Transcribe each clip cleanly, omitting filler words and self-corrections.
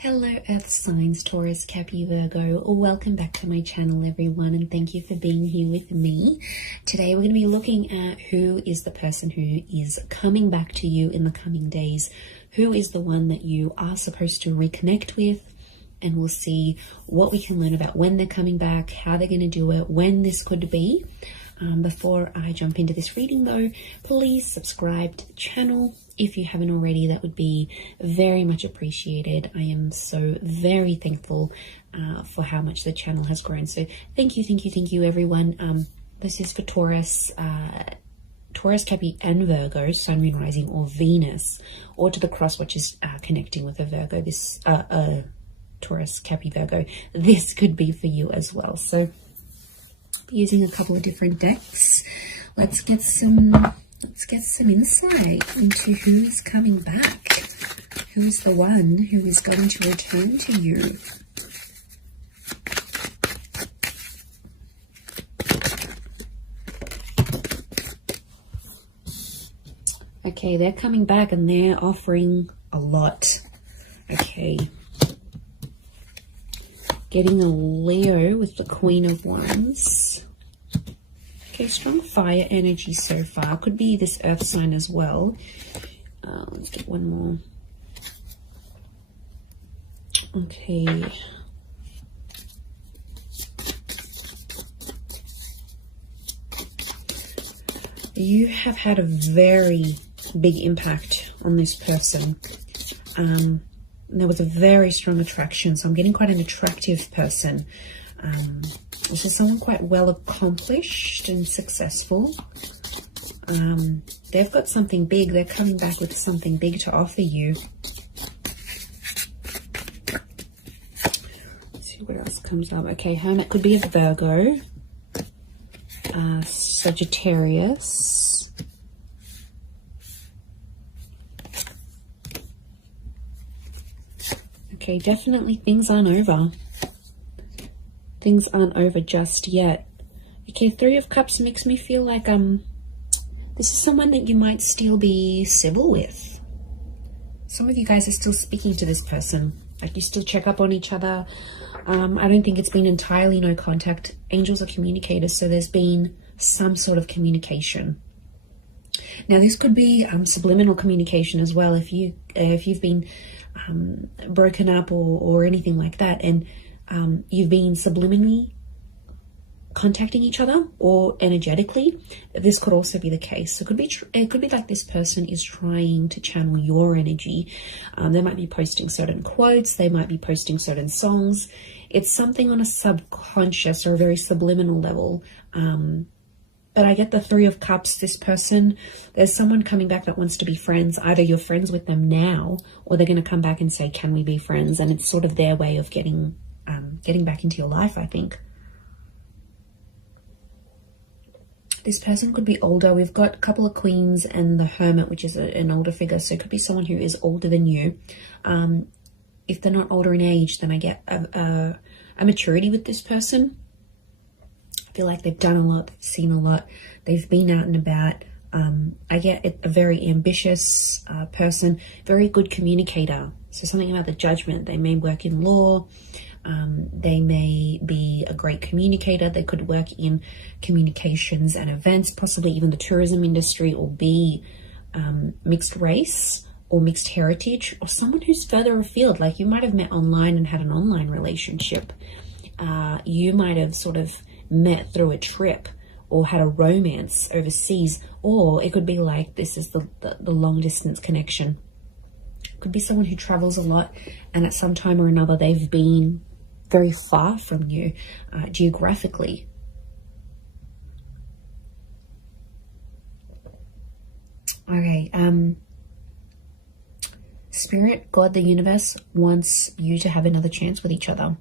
Hello Earth signs, Taurus, Capi, Virgo. Welcome back to my channel everyone, and thank you for being here with me. Today we're going to be looking at who is the person who is coming back to you in the coming days. Who is the one that you are supposed to reconnect with, and we'll see what we can learn about when they're coming back, how they're going to do it, when this could be. Before I jump into this reading though, please subscribe to the channel if you haven't already. That would be very much appreciated. I am so very thankful for how much the channel has grown. So thank you everyone. This is for Taurus, Capi and Virgo, Sun, Moon, Rising or Venus, or to the cross which is connecting with a Virgo. This Taurus, Capi, Virgo, this could be for you as well. So using a couple of different decks, let's get some insight into who is coming back. Who is the one who is going to return to you? Okay, they're coming back and they're offering a lot. Okay. Getting a Leo with the Queen of Wands. Okay, strong fire energy so far. Could be this earth sign as well. Let's get one more. Okay. You have had a very big impact on this person. There was a very strong attraction, so I'm getting quite an attractive person. This is someone quite well accomplished and successful. They've got something big. They're coming back with something big to offer you. Let's see what else comes up. Okay, Hermit could be a Virgo, Sagittarius. Okay, definitely things aren't over. Things aren't over just yet. Okay, Three of Cups makes me feel like this is someone that you might still be civil with. Some of you guys are still speaking to this person. Like, you still check up on each other. I don't think it's been entirely no contact. Angels are communicators, so there's been some sort of communication. Now, this could be subliminal communication as well. If you've been broken up or anything like that, and you've been subliminally contacting each other or energetically, this could also be the case. So it could be like this person is trying to channel your energy. They might be posting certain quotes, they might be posting certain songs. It's something on a subconscious or a very subliminal level. But I get the Three of Cups. This person, there's someone coming back that wants to be friends. Either you're friends with them now, or they're going to come back and say, can we be friends? And it's sort of their way of getting back into your life, I think. This person could be older. We've got a couple of Queens and the Hermit, which is an older figure. So it could be someone who is older than you. If they're not older in age, then I get a maturity with this person. Feel like they've done a lot, they've seen a lot, they've been out and about. I get a very ambitious person, very good communicator. So something about the Judgment. They may work in law, they may be a great communicator, they could work in communications and events, possibly even the tourism industry, or be mixed race or mixed heritage, or someone who's further afield. Like, you might have met online and had an online relationship. You might have sort of met through a trip or had a romance overseas, or it could be like this is the long distance connection. It could be someone who travels a lot, and at some time or another they've been very far from you geographically. Okay, Spirit, God, the universe wants you to have another chance with each other.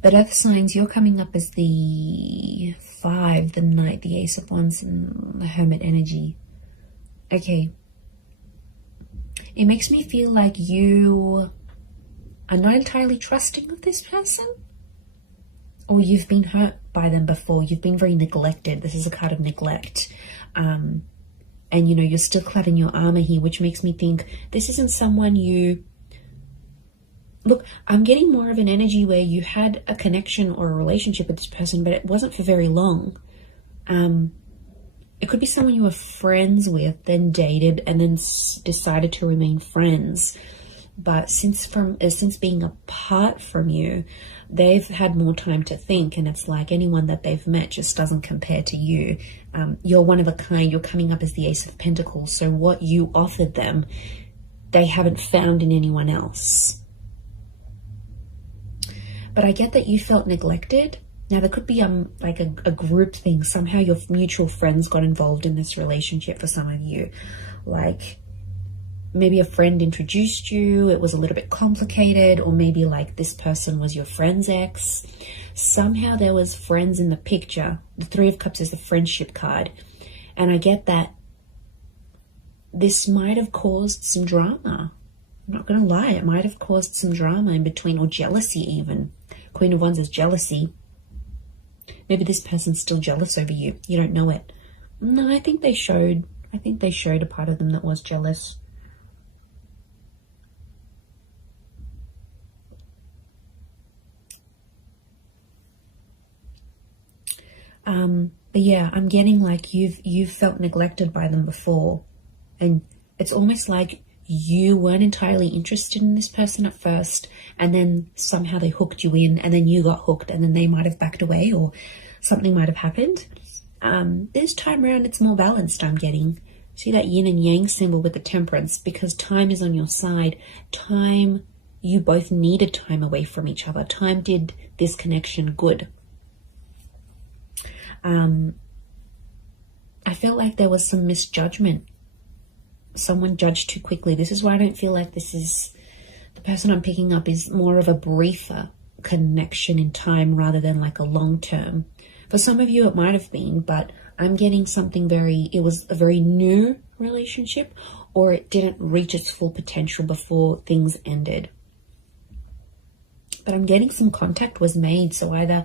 But Earth signs, you're coming up as the 5, the Knight, the Ace of Wands, and the Hermit energy. Okay. It makes me feel like you are not entirely trusting of this person. Or you've been hurt by them before. You've been very neglected. This is a card of neglect. And, you know, you're still clad in your armor here, which makes me think this isn't someone you Look, I'm getting more of an energy where you had a connection or a relationship with this person, but it wasn't for very long. It could be someone you were friends with, then dated, and then decided to remain friends. But since being apart from you, they've had more time to think, and it's like anyone that they've met just doesn't compare to you. You're one of a kind. You're coming up as the Ace of Pentacles, so what you offered them, they haven't found in anyone else. But I get that you felt neglected. Now, there could be like a group thing. Somehow your mutual friends got involved in this relationship for some of you. Like, maybe a friend introduced you, it was a little bit complicated, or maybe like this person was your friend's ex. Somehow there was friends in the picture. The Three of Cups is the friendship card. And I get that this might have caused some drama. I'm not going to lie, it might have caused some drama in between, or jealousy even. Queen of Wands is jealousy. Maybe this person's still jealous over you. You don't know it. No, I think they showed a part of them that was jealous. But yeah, I'm getting like you've felt neglected by them before, and it's almost like you weren't entirely interested in this person at first, and then somehow they hooked you in, and then you got hooked, and then they might have backed away, or something might have happened. This time around it's more balanced, I'm getting. See that yin and yang symbol with the Temperance, because time is on your side. Time, you both needed time away from each other. Time did this connection good. I felt like there was some misjudgment. Someone judged too quickly. This is why I don't feel like this is, the person I'm picking up is more of a briefer connection in time rather than like a long term. For some of you it might have been, but I'm getting something it was a very new relationship, or it didn't reach its full potential before things ended. But I'm getting some contact was made, so either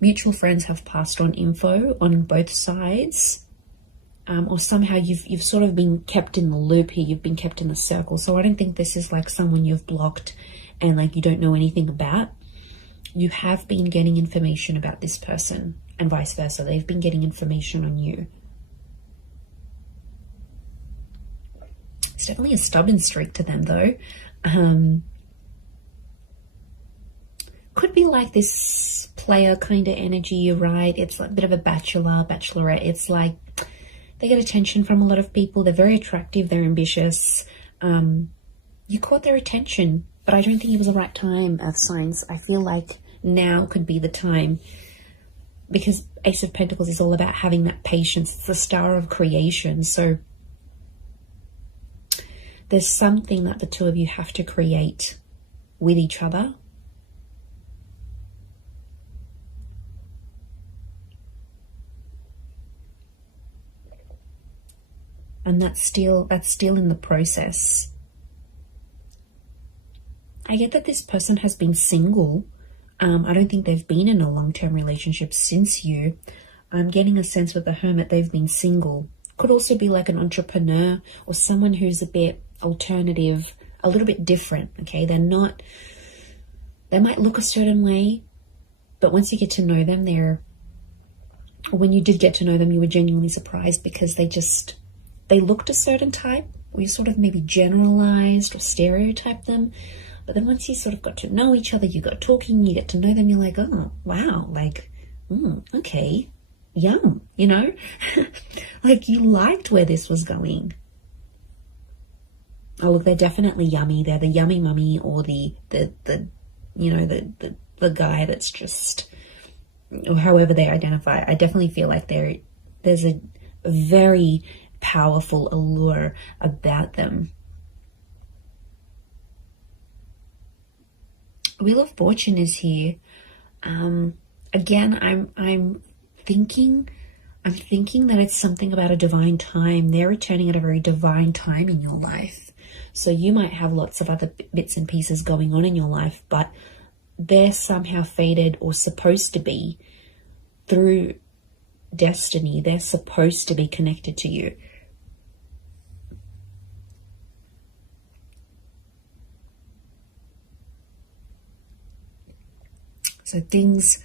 mutual friends have passed on info on both sides, or somehow you've sort of been kept in the loop here, you've been kept in the circle. So I don't think this is like someone you've blocked and like you don't know anything about. You have been getting information about this person, and vice versa. They've been getting information on you. It's definitely a stubborn streak to them though. Could be like this player kind of energy, right? It's like a bit of a bachelorette. It's like they get attention from a lot of people. They're very attractive. They're ambitious. You caught their attention, but I don't think it was the right time, Earth signs. I feel like now could be the time, because Ace of Pentacles is all about having that patience. It's the star of creation. So there's something that the two of you have to create with each other. And that's still in the process. I get that this person has been single. I don't think they've been in a long-term relationship since you. I'm getting a sense with the Hermit they've been single. Could also be like an entrepreneur or someone who's a bit alternative, a little bit different, okay? They might look a certain way, but once you get to know them, when you did get to know them, you were genuinely surprised because they looked a certain type, or you sort of maybe generalized or stereotyped them. But then once you sort of got to know each other, you got talking, you get to know them, you're like, oh, wow, like, okay, yum, you know? Like you liked where this was going. Oh, look, they're definitely yummy. They're the yummy mummy, or the guy that's just, or however they identify. I definitely feel like there's a very powerful allure about them. Wheel of Fortune is here. Again, I'm thinking that it's something about a divine time. They're returning at a very divine time in your life. So you might have lots of other bits and pieces going on in your life, but they're somehow fated or supposed to be through destiny. They're supposed to be connected to you. So things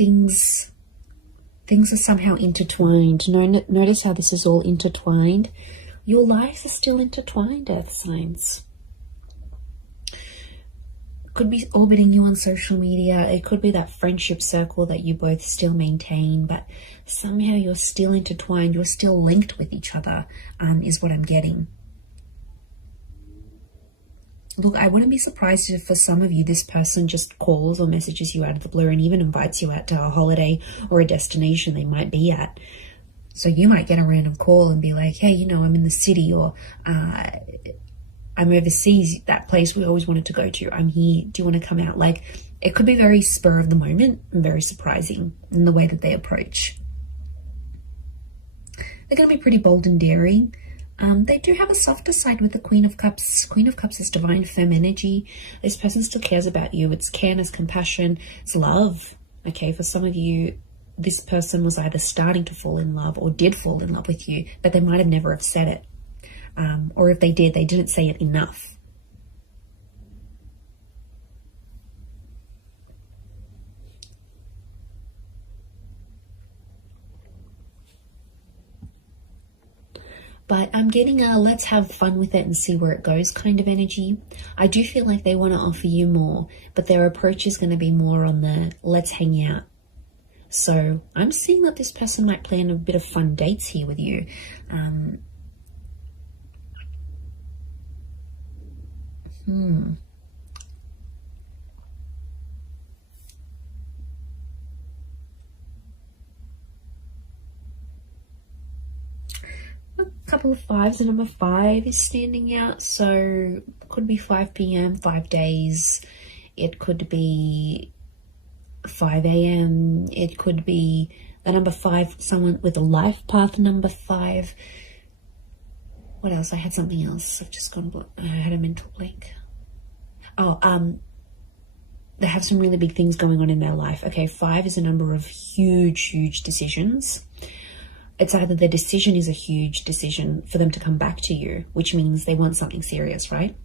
are somehow intertwined. Notice how this is all intertwined. Your lives are still intertwined, Earth signs. Could be orbiting you on social media. It could be that friendship circle that you both still maintain, but somehow you're still intertwined. You're still linked with each other, is what I'm getting. Look, I wouldn't be surprised if for some of you, this person just calls or messages you out of the blue and even invites you out to a holiday or a destination they might be at. So you might get a random call and be like, hey, you know, I'm in the city, or I'm overseas, that place we always wanted to go to. I'm here. Do you want to come out? Like, it could be very spur of the moment and very surprising in the way that they approach. They're going to be pretty bold and daring. They do have a softer side with the Queen of Cups. Queen of Cups is divine femme energy. This person still cares about you. It's care, it's compassion, it's love. Okay, for some of you, this person was either starting to fall in love or did fall in love with you, but they might have never have said it. Or if they did, they didn't say it enough. But I'm getting a let's have fun with it and see where it goes kind of energy. I do feel like they want to offer you more, but their approach is going to be more on the let's hang out. So I'm seeing that this person might plan a bit of fun dates here with you. A couple of fives. The number 5 is standing out, so it could be 5 p.m, 5 days. It could be 5 a.m. It could be the number 5, someone with a life path number 5. What else? I had something else. I've just gone, I had a mental blank. Oh, they have some really big things going on in their life. Okay, 5 is a number of huge decisions. It's either their decision is a huge decision for them to come back to you, which means they want something serious, right?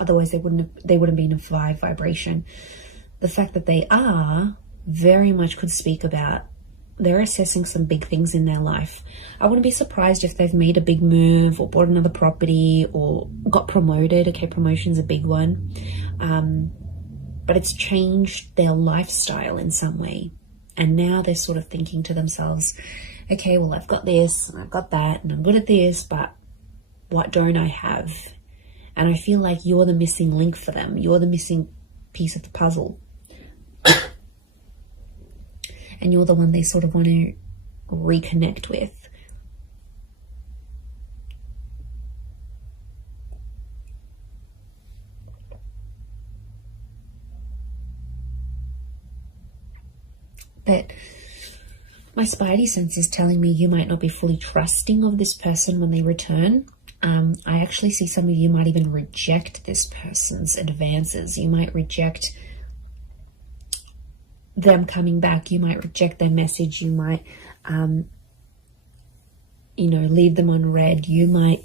Otherwise they wouldn't be in a 5 vibration. The fact that they are very much could speak about they're assessing some big things in their life. I wouldn't be surprised if they've made a big move or bought another property or got promoted. Okay, promotion's a big one. But it's changed their lifestyle in some way. And now they're sort of thinking to themselves, okay, well, I've got this and I've got that and I'm good at this, but what don't I have? And I feel like you're the missing link for them. You're the missing piece of the puzzle. And you're the one they sort of want to reconnect with. That my spidey sense is telling me you might not be fully trusting of this person when they return. I actually see some of you might even reject this person's advances. You might reject them coming back. You might reject their message. You might, leave them on red. You might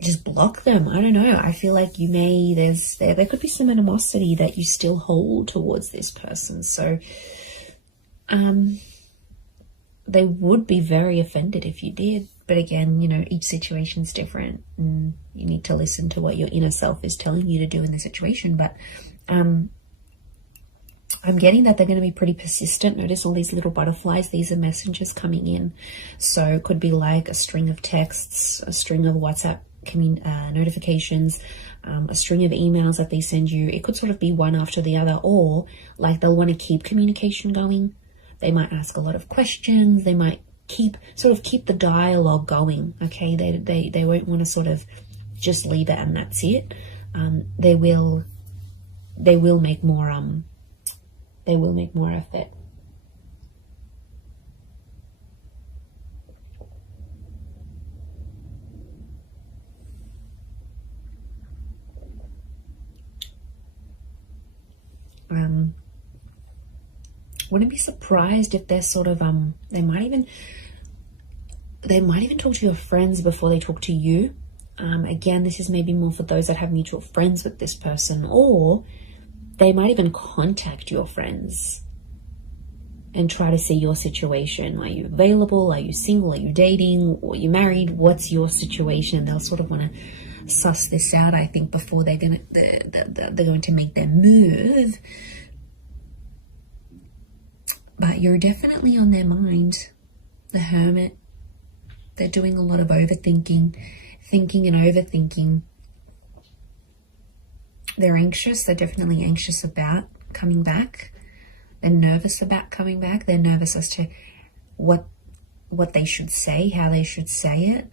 just block them. I don't know. I feel like you may, there could be some animosity that you still hold towards this person. So, they would be very offended if you did. But again, each situation's different and you need to listen to what your inner self is telling you to do in the situation. But I'm getting that they're going to be pretty persistent. Notice all these little butterflies. These are messengers coming in. So it could be like a string of texts, a string of WhatsApp notifications, a string of emails that they send you. It could sort of be one after the other, or like they'll want to keep communication going. They might ask a lot of questions. They might keep the dialogue going. Okay, they won't want to sort of just leave it and that's it. They will make more effort. Wouldn't be surprised if they're sort of they might even talk to your friends before they talk to you. Again, this is maybe more for those that have mutual friends with this person, or They might even contact your friends and try to see your situation. Are you available? Are you single? Are you dating? Or are you married? What's your situation? They'll sort of want to suss this out, I think, before they're going to make their move. But you're definitely on their mind. The Hermit. They're doing a lot of overthinking, thinking and overthinking. They're anxious. They're definitely anxious about coming back. They're nervous about coming back. They're nervous as to what they should say, how they should say it.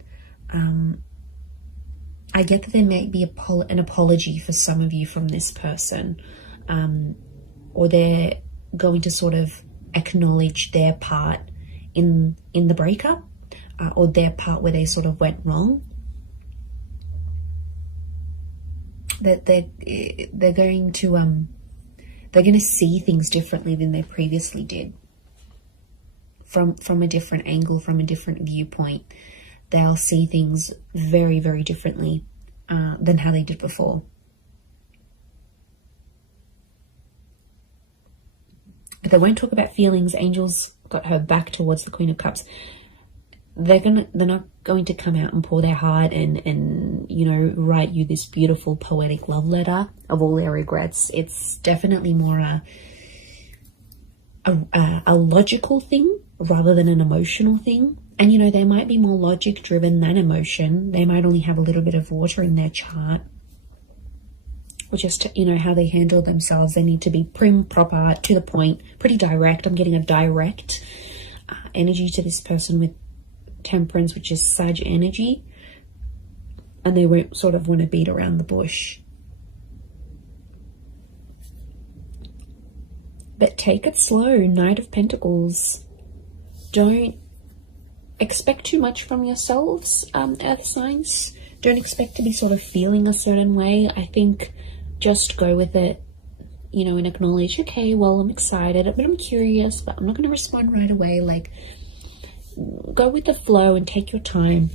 I get that there may be an apology for some of you from this person, or they're going to sort of acknowledge their part in the breakup, or their part where they sort of went wrong. That they're going to see things differently than they previously did. From a different angle, from a different viewpoint. They'll see things very, very differently than how they did before. But they won't talk about feelings. Angels got her back towards the Queen of Cups. They're not going to come out and pour their heart and you know, write you this beautiful poetic love letter of all their regrets. It's definitely more a logical thing rather than an emotional thing. And you know, they might be more logic driven than emotion. They might only have a little bit of water in their chart, or just, you know, how they handle themselves. They need to be prim, proper, to the point, pretty direct. I'm getting a direct energy to this person with Temperance, which is Sag energy, and they won't sort of want to beat around the bush. But take it slow. Knight of Pentacles. Don't expect too much from yourselves, earth signs. Don't expect to be sort of feeling a certain way. I think just go with it, you know, and acknowledge, okay, well, I'm excited, but I'm curious, but I'm not going to respond right away. Like, go with the flow and take your time,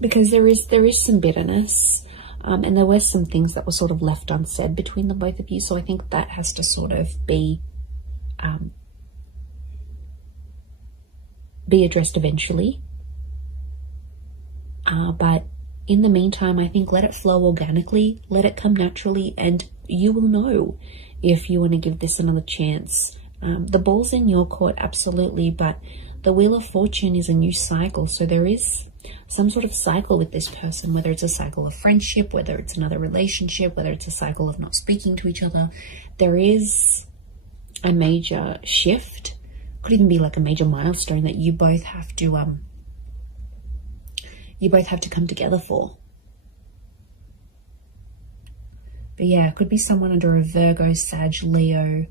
because there is some bitterness, and there were some things that were sort of left unsaid between the both of you. So I think that has to sort of be addressed eventually. But in the meantime, I think let it flow organically, let it come naturally, and you will know if you want to give this another chance. The ball's in your court, absolutely, but the Wheel of Fortune is a new cycle. So there is some sort of cycle with this person, whether it's a cycle of friendship, whether it's another relationship, whether it's a cycle of not speaking to each other. There is a major shift, could even be like a major milestone that you both have to come together for. But yeah, it could be someone under a Virgo, Sag, Leo.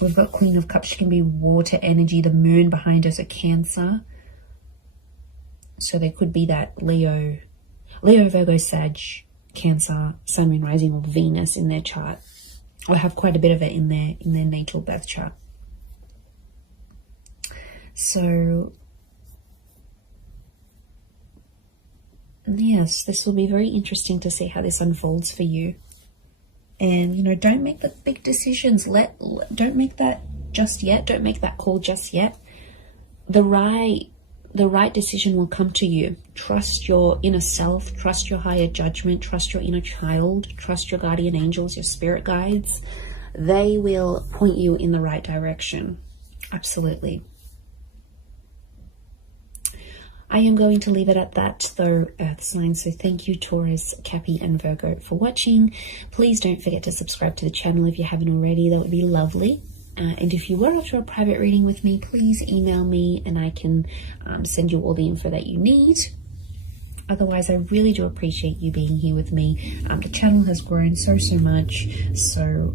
We've got Queen of Cups. She can be water energy. The moon behind us, a Cancer. So there could be that Leo, Virgo, Sag, Cancer, Sun, Moon, Rising, or Venus in their chart, or have quite a bit of it in their natal birth chart. So yes, this will be very interesting to see how this unfolds for you. And, you know, don't make the big decisions. Don't make that just yet. Don't make that call just yet. The right decision will come to you. Trust your inner self. Trust your higher judgment. Trust your inner child. Trust your guardian angels, your spirit guides. They will point you in the right direction. Absolutely. I am going to leave it at that, though, earth signs. So thank you, Taurus, Cappy, and Virgo, for watching. Please don't forget to subscribe to the channel if you haven't already. That would be lovely. And if you were after a private reading with me, please email me and I can send you all the info that you need. Otherwise, I really do appreciate you being here with me. The channel has grown so much. So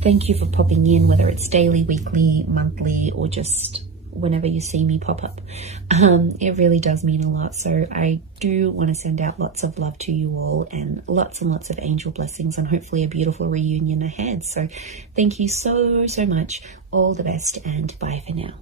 thank you for popping in, whether it's daily, weekly, monthly, or just whenever you see me pop up. It really does mean a lot. So I do want to send out lots of love to you all, and lots of angel blessings, and hopefully a beautiful reunion ahead. So thank you so much. All the best, and bye for now.